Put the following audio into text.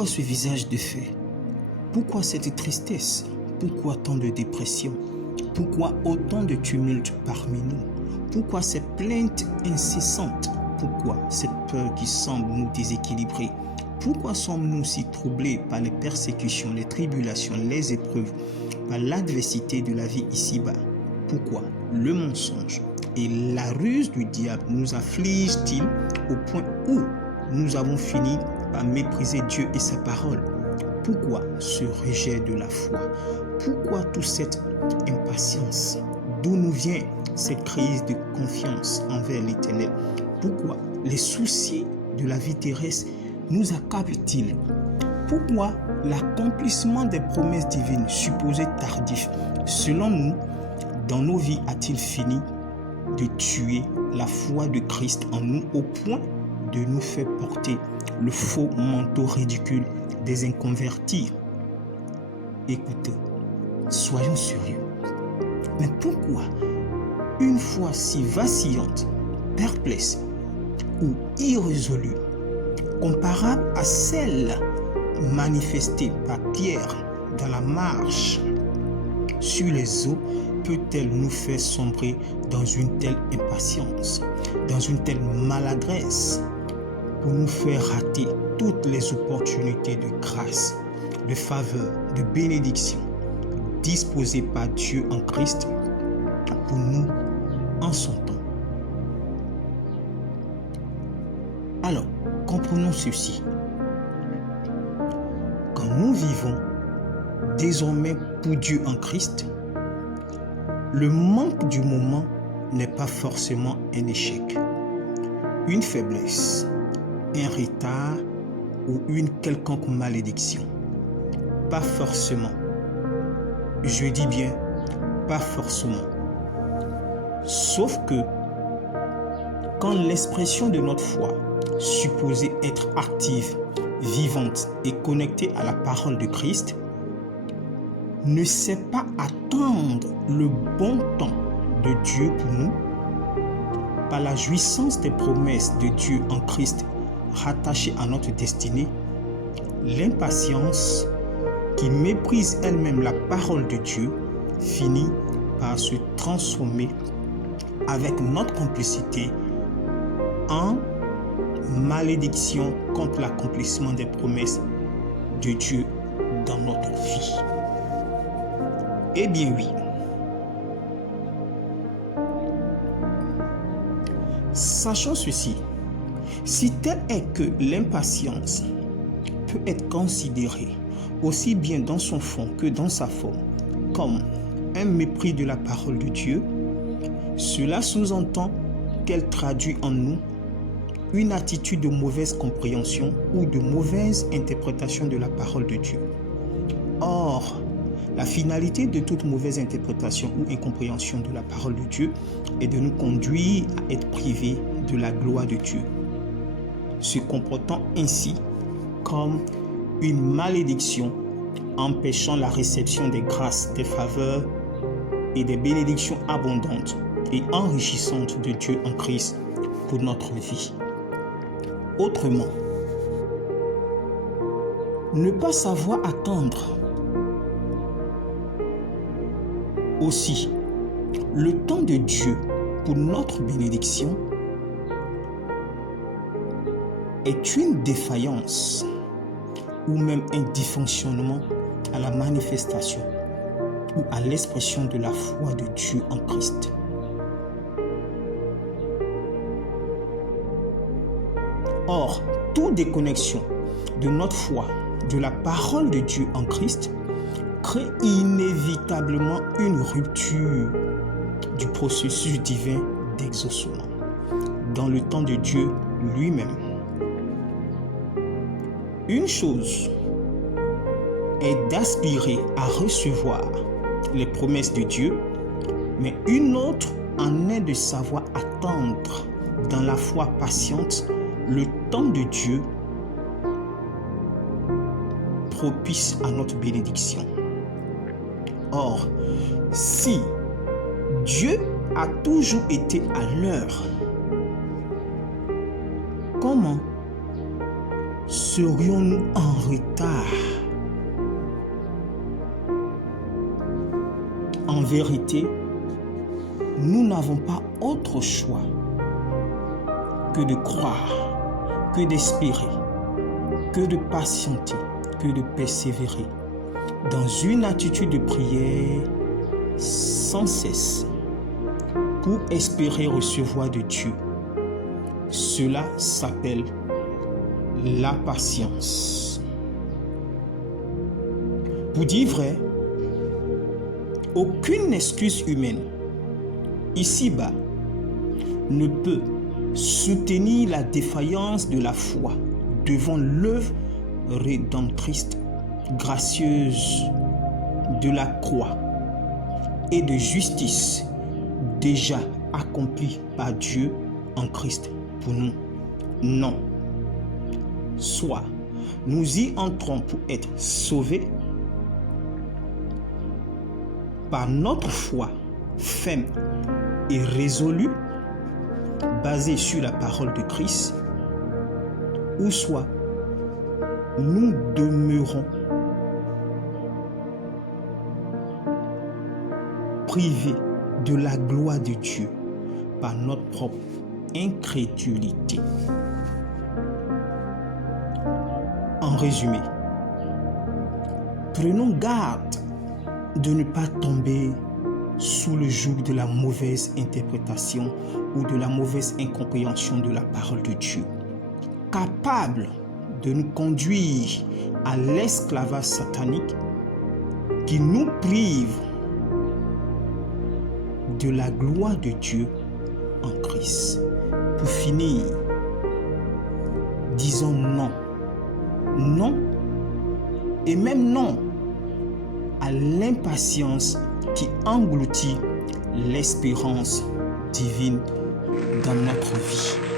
Pourquoi ce visage de fait? Pourquoi cette tristesse? Pourquoi tant de dépression? Pourquoi autant de tumulte parmi nous? Pourquoi ces plaintes incessantes? Pourquoi cette peur qui semble nous déséquilibrer? Pourquoi sommes-nous si troublés par les persécutions, les tribulations, les épreuves, par l'adversité de la vie ici-bas? Pourquoi le mensonge et la ruse du diable nous affligent-ils au point où nous avons fini par mépriser Dieu et sa parole? Pourquoi ce rejet de la foi? Pourquoi toute cette impatience? D'où nous vient cette crise de confiance envers l'Éternel? Pourquoi les soucis de la vie terrestre nous accablent-ils? Pourquoi l'accomplissement des promesses divines supposées tardives, selon nous, dans nos vies a-t-il fini de tuer la foi de Christ en nous au point de nous faire porter le faux manteau ridicule des inconvertis? Écoutez, soyons sérieux. Mais pourquoi une foi si vacillante, perplexe ou irrésolue, comparable à celle manifestée par Pierre dans la marche sur les eaux, peut-elle nous faire sombrer dans une telle impatience, dans une telle maladresse, pour nous faire rater toutes les opportunités de grâce, de faveur, de bénédiction disposées par Dieu en Christ pour nous en son temps? Alors, comprenons ceci. Quand nous vivons désormais pour Dieu en Christ, le manque du moment n'est pas forcément un échec, une faiblesse, un retard ou une quelconque malédiction. Pas forcément. Je dis bien, pas forcément. Sauf que quand l'expression de notre foi, supposée être active, vivante et connectée à la parole de Christ, ne sait pas attendre le bon temps de Dieu pour nous, par la jouissance des promesses de Dieu en Christ rattachées à notre destinée, l'impatience qui méprise elle-même la parole de Dieu finit par se transformer avec notre complicité en malédiction contre l'accomplissement des promesses de Dieu dans notre vie. Eh bien oui, sachons ceci, si tel est que l'impatience peut être considérée aussi bien dans son fond que dans sa forme comme un mépris de la parole de Dieu, cela sous-entend qu'elle traduit en nous une attitude de mauvaise compréhension ou de mauvaise interprétation de la parole de Dieu. Or, la finalité de toute mauvaise interprétation ou incompréhension de la parole de Dieu est de nous conduire à être privés de la gloire de Dieu, se comportant ainsi comme une malédiction, empêchant la réception des grâces, des faveurs et des bénédictions abondantes et enrichissantes de Dieu en Christ pour notre vie. Autrement, ne pas savoir attendre aussi le temps de Dieu pour notre bénédiction est une défaillance ou même un dysfonctionnement à la manifestation ou à l'expression de la foi de Dieu en Christ. Or, toute déconnexion de notre foi, de la parole de Dieu en Christ, crée inévitablement une rupture du processus divin d'exaucement dans le temps de Dieu lui-même. Une chose est d'aspirer à recevoir les promesses de Dieu, mais une autre en est de savoir attendre dans la foi patiente le temps de Dieu propice à notre bénédiction. Or, si Dieu a toujours été à l'heure, comment serions-nous en retard? En vérité, nous n'avons pas autre choix que de croire, que d'espérer, que de patienter, que de persévérer dans une attitude de prière sans cesse pour espérer recevoir de Dieu. Cela s'appelle la patience. Pour dire vrai, aucune excuse humaine ici-bas ne peut soutenir la défaillance de la foi devant l'œuvre rédemptrice, gracieuse de la croix et de justice déjà accomplie par Dieu en Christ pour nous. Non. Soit nous y entrons pour être sauvés par notre foi ferme et résolue, basée sur la parole de Christ, ou soit nous demeurons privés de la gloire de Dieu par notre propre incrédulité. En résumé, prenons garde de ne pas tomber sous le joug de la mauvaise interprétation ou de la mauvaise incompréhension de la parole de Dieu, capable de nous conduire à l'esclavage satanique qui nous prive de la gloire de Dieu en Christ. Pour finir, disons non. Non et même non à l'impatience qui engloutit l'espérance divine dans notre vie.